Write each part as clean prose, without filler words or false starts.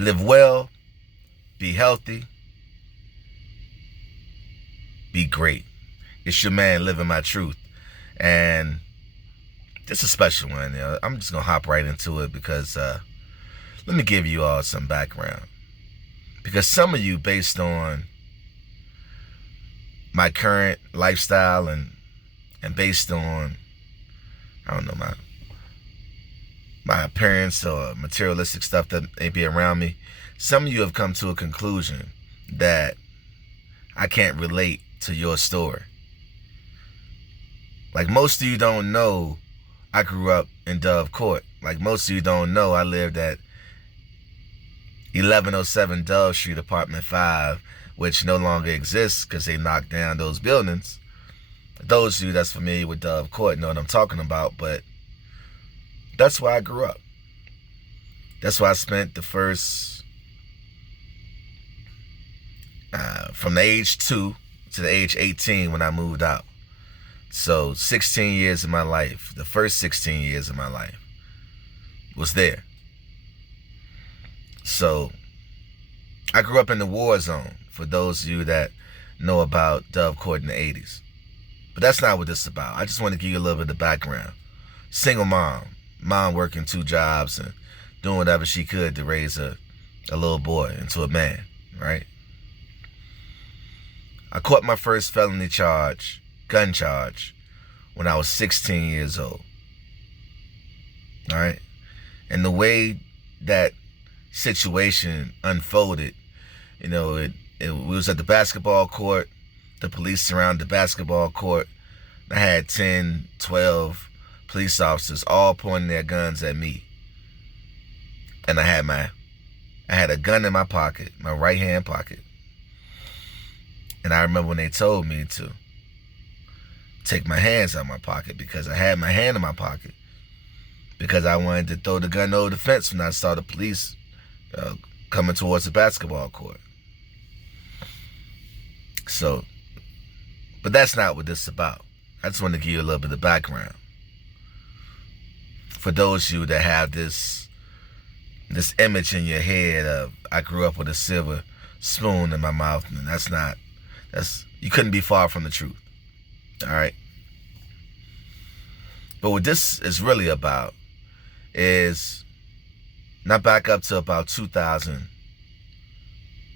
Live well, be healthy, be great. It's your man living my truth. And this is a special one. I'm just going to hop right into it because let me give you all some background. Because some of you, based on my current lifestyle and based on, I don't know, my appearance or materialistic stuff that may be around me, some of you have come to a conclusion that I can't relate to your story. Like most of you don't know, I grew up in Dove Court. Like most of you don't know, I lived at 1107 Dove Street, Apartment 5, which no longer exists because they knocked down those buildings. Those of you that's familiar with Dove Court know what I'm talking about, but that's where I grew up. That's where I spent the first, from the age 2 to the age 18 when I moved out. So 16 years of my life, the first 16 years of my life was there. So I grew up in the war zone, for those of you that know about Dove Court in the 80s. But that's not what this is about. I just want to give you a little bit of background. Single mom working 2 jobs and doing whatever she could to raise a little boy into a man, right? I caught my first felony charge, gun charge, when I was 16 years old. All right? And the way that situation unfolded, it was at the basketball court. The police surrounded the basketball court. I had 10, 12 police officers all pointing their guns at me. And I had a gun in my pocket, my right hand pocket. And I remember when they told me to take my hands out of my pocket, because I had my hand in my pocket, because I wanted to throw the gun over the fence when I saw the police coming towards the basketball court. So, but that's not what this is about. I just want to give you a little bit of background. For those of you that have this image in your head of, I grew up with a silver spoon in my mouth, and you couldn't be far from the truth. All right? But what this is really about is, not back up to about 2000,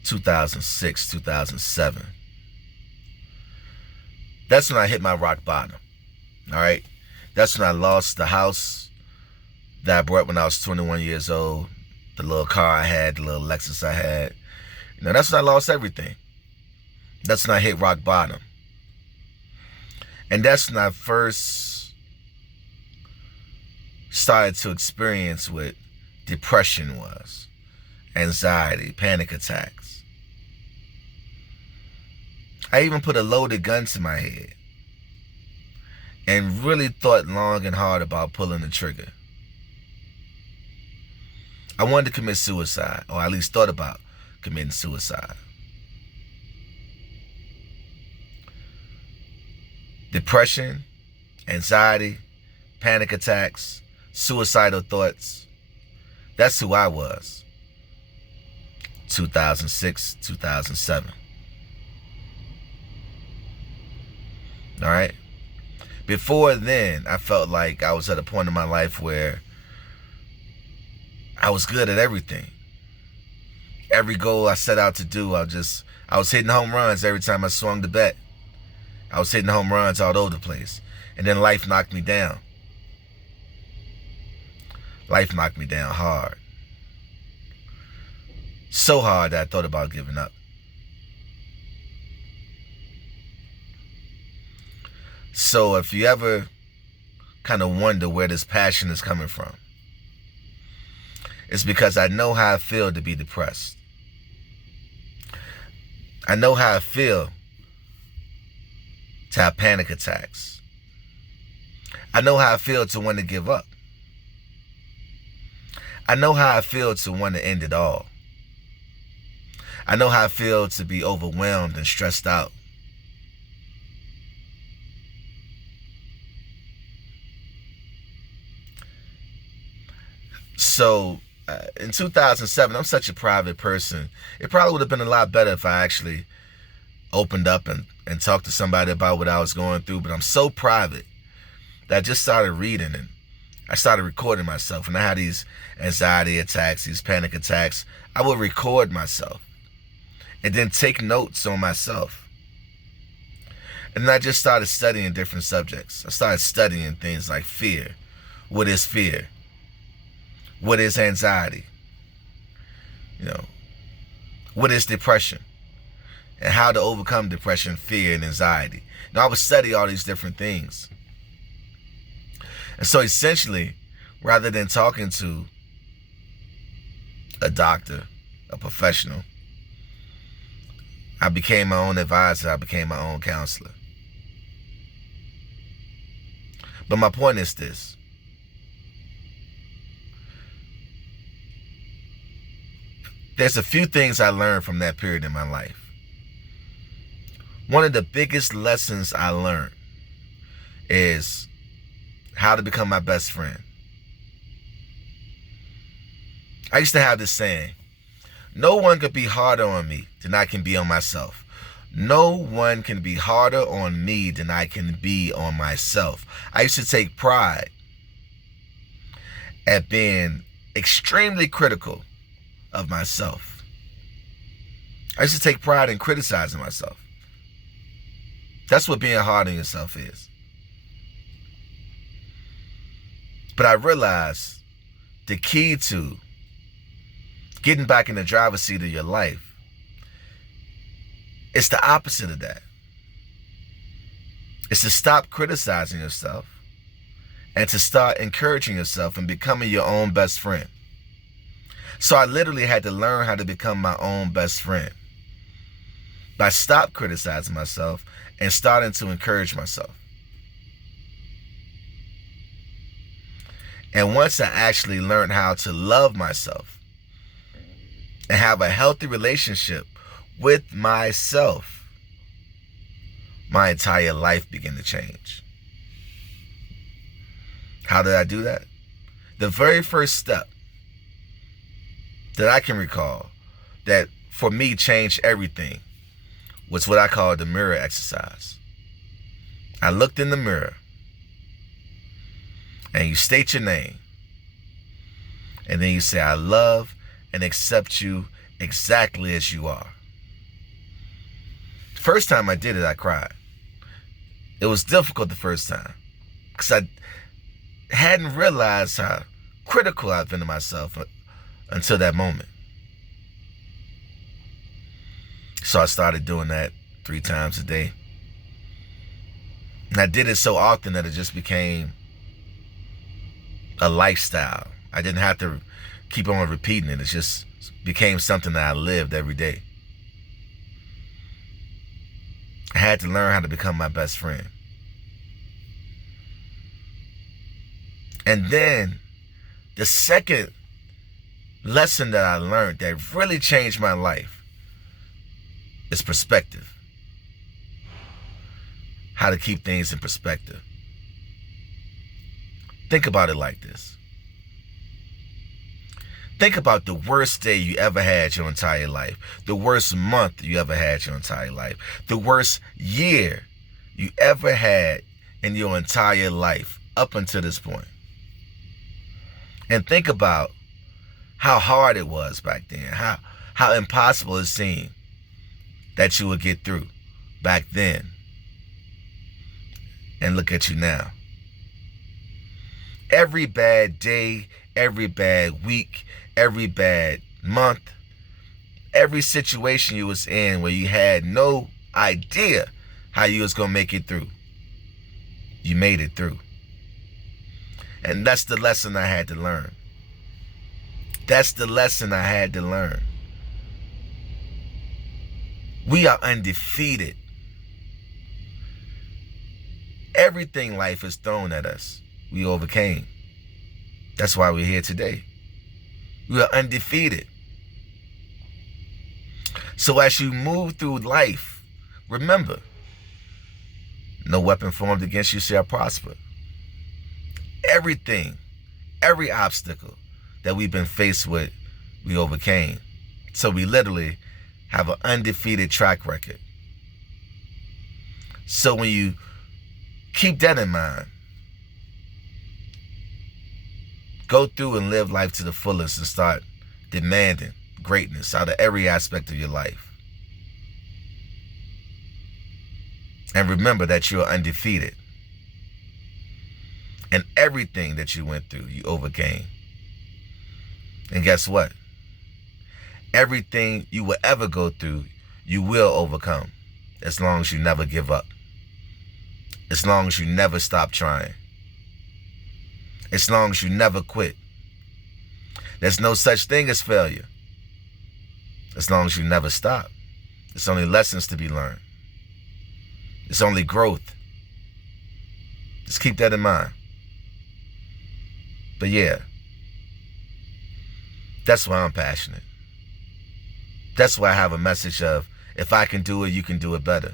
2006, 2007. That's when I hit my rock bottom. All right? That's when I lost the house that I bought when I was 21 years old, the little car I had, the little Lexus I had. That's when I lost everything. That's when I hit rock bottom. And that's when I first started to experience what depression was, anxiety, panic attacks. I even put a loaded gun to my head and really thought long and hard about pulling the trigger. I wanted to commit suicide, or at least thought about committing suicide. Depression, anxiety, panic attacks, suicidal thoughts. That's who I was. 2006, 2007. All right? Before then, I felt like I was at a point in my life where I was good at everything. Every goal I set out to do, I was hitting home runs every time I swung the bat. I was hitting home runs all over the place. And then life knocked me down. Life knocked me down hard. So hard that I thought about giving up. So if you ever kind of wonder where this passion is coming from, it's because I know how I feel to be depressed. I know how I feel to have panic attacks. I know how I feel to want to give up. I know how I feel to want to end it all. I know how I feel to be overwhelmed and stressed out. So in 2007, I'm such a private person. It probably would have been a lot better if I actually opened up and talked to somebody about what I was going through. But I'm so private that I just started reading, and I started recording myself. When I had these anxiety attacks, these panic attacks, I would record myself and then take notes on myself. And then I just started studying different subjects. I started studying things like fear. What is fear? What is anxiety? What is depression? And how to overcome depression, fear, and anxiety. I would study all these different things. And so essentially, rather than talking to a doctor, a professional, I became my own advisor. I became my own counselor. But my point is this. There's a few things I learned from that period in my life. One of the biggest lessons I learned is how to become my best friend. I used to have this saying, no one could be harder on me than I can be on myself. No one can be harder on me than I can be on myself. I used to take pride at being extremely critical of myself. I used to take pride in criticizing myself. That's what being hard on yourself is. But I realized the key to getting back in the driver's seat of your life is the opposite of that. It's to stop criticizing yourself and to start encouraging yourself and becoming your own best friend. So I literally had to learn how to become my own best friend by stop criticizing myself and starting to encourage myself. And once I actually learned how to love myself and have a healthy relationship with myself, my entire life began to change. How did I do that? The very first step that I can recall that for me changed everything was what I call the mirror exercise. I looked in the mirror and you state your name. And then you say, I love and accept you exactly as you are. First time I did it, I cried. It was difficult the first time because I hadn't realized how critical I've been to myself until that moment. So I started doing that 3 times a day. And I did it so often that it just became a lifestyle. I didn't have to keep on repeating it. It just became something that I lived every day. I had to learn how to become my best friend. And then the second lesson that I learned that really changed my life is perspective. How to keep things in perspective. Think about it like this. Think about the worst day you ever had your entire life. The worst month you ever had your entire life. The worst year you ever had in your entire life up until this point. And think about how hard it was back then. How impossible it seemed that you would get through back then. And look at you now. Every bad day, every bad week, every bad month, every situation you was in where you had no idea how you was going to make it through, you made it through. And that's the lesson I had to learn. That's the lesson I had to learn. We are undefeated. Everything life has thrown at us, we overcame. That's why we're here today. We are undefeated. So as you move through life, remember, no weapon formed against you shall prosper. Everything, every obstacle that we've been faced with, we overcame. So we literally have an undefeated track record. So when you keep that in mind, go through and live life to the fullest and start demanding greatness out of every aspect of your life. And remember that you are undefeated. And everything that you went through, you overcame. And guess what? Everything you will ever go through, you will overcome. As long as you never give up. As long as you never stop trying. As long as you never quit. There's no such thing as failure. As long as you never stop. It's only lessons to be learned. It's only growth. Just keep that in mind. But yeah, that's why I'm passionate. That's why I have a message of, if I can do it, you can do it better.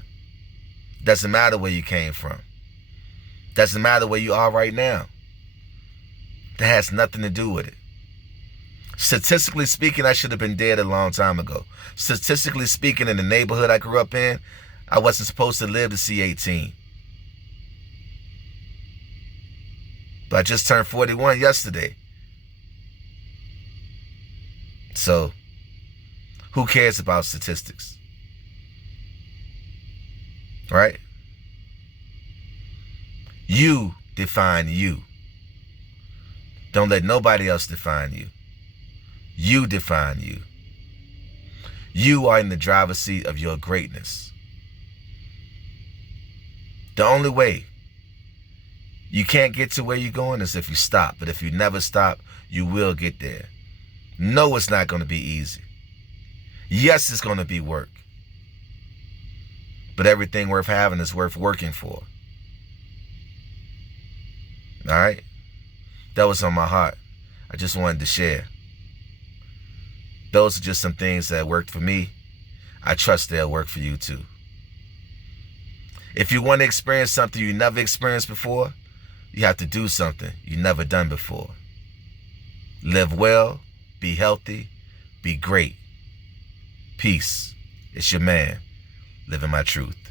Doesn't matter where you came from. Doesn't matter where you are right now. That has nothing to do with it. Statistically speaking, I should have been dead a long time ago. Statistically speaking, in the neighborhood I grew up in, I wasn't supposed to live to see 18. But I just turned 41 yesterday. So, who cares about statistics? Right? You define you. Don't let nobody else define you. You define you. You are in the driver's seat of your greatness. The only way you can't get to where you're going is if you stop. But if you never stop, you will get there. No, it's not going to be easy. Yes, it's going to be work. But everything worth having is worth working for. All right? That was on my heart. I just wanted to share. Those are just some things that worked for me. I trust they'll work for you too. If you want to experience something you never experienced before, you have to do something you never done before. Live well, be healthy, be great. Peace. It's your man, living my truth.